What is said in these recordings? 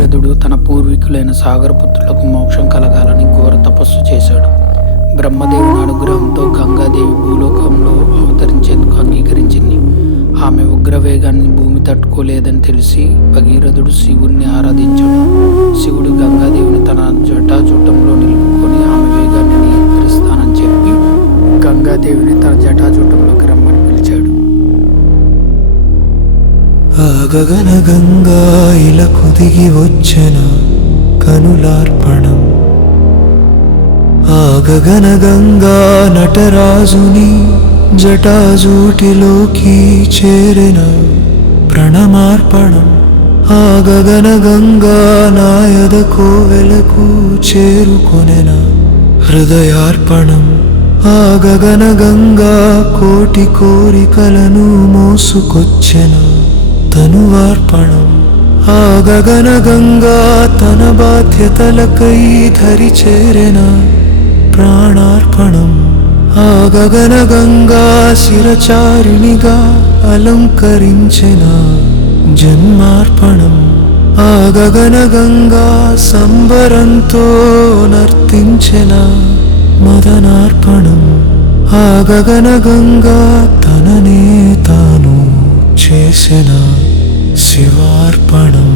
భగీరథుడు తన పూర్వీకులైన సాగరపుత్రులకు మోక్షం కలగాలని ఘోర తపస్సు చేశాడు. బ్రహ్మదేవుని అనుగ్రహంతో గంగాదేవి భూలోకంలో అవతరించేందుకు అంగీకరించింది. ఆమె ఉగ్రవేగాన్ని భూమి తట్టుకోలేదని తెలిసి భగీరథుడు శివుణ్ణి ఆరాధించాడు. శివుడు గంగాదేవిని తన జటాజూటంలో నిలుపుకొని ఆమె వేగాన్ని నియంత్రిస్తానని చెప్పి గంగాదేవిని తన జటాజూటంలోకి రమ్మని పిలిచాడు. ఆ గగన గంగా ఇలా కుదిగి వచ్చెన కనులార్పణం. ఆ గగన గంగా నటరాజుని జటాజూటిలోకి చేరెన ప్రణమార్పణం. ఆ గగన గంగా నాయద కోవెలకు చేరుకొనెన హృదయార్పణం. ఆ గగన గంగా కోటి కోరికలను మోసుకొచ్చెన తనువార్పణం. ఆ గగన గంగా తన బాధ్యతలకై ధరి చేరెన ప్రాణార్పణం. ఆ గగన గంగా శిరచారిణిగా అలంకరించెన జన్మార్పణం. ఆ గగన గంగా సంబరంతో నర్తించెన మదనార్పణం. ఆ గగన గంగా తననే తాను చేసెన శివార్పణం.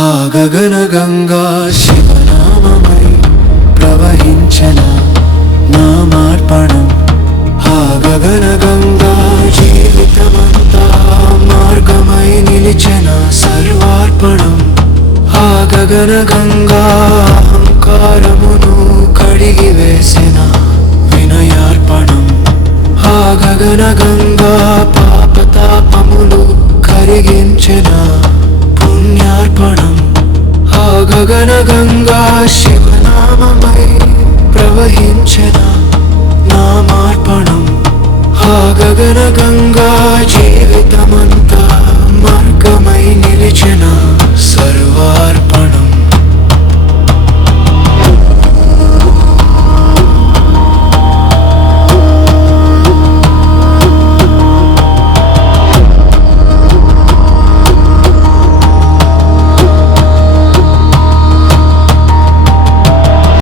ఆ గగన గంగా శివనామమై ప్రవహించెన నామార్పణం. ఆ గగన గంగా జీవితమంతా మార్గమై నిలిచెన సర్వార్పణం. ఆ గగన గంగా అహంకారమును కడిగి వేసెన వినయార్పణం. ఆ గగన గంగా పాపతాపములు కరిగించెన పుణ్యార్పణం. ఆ గగన గంగా శివనామమై ప్రవహించెన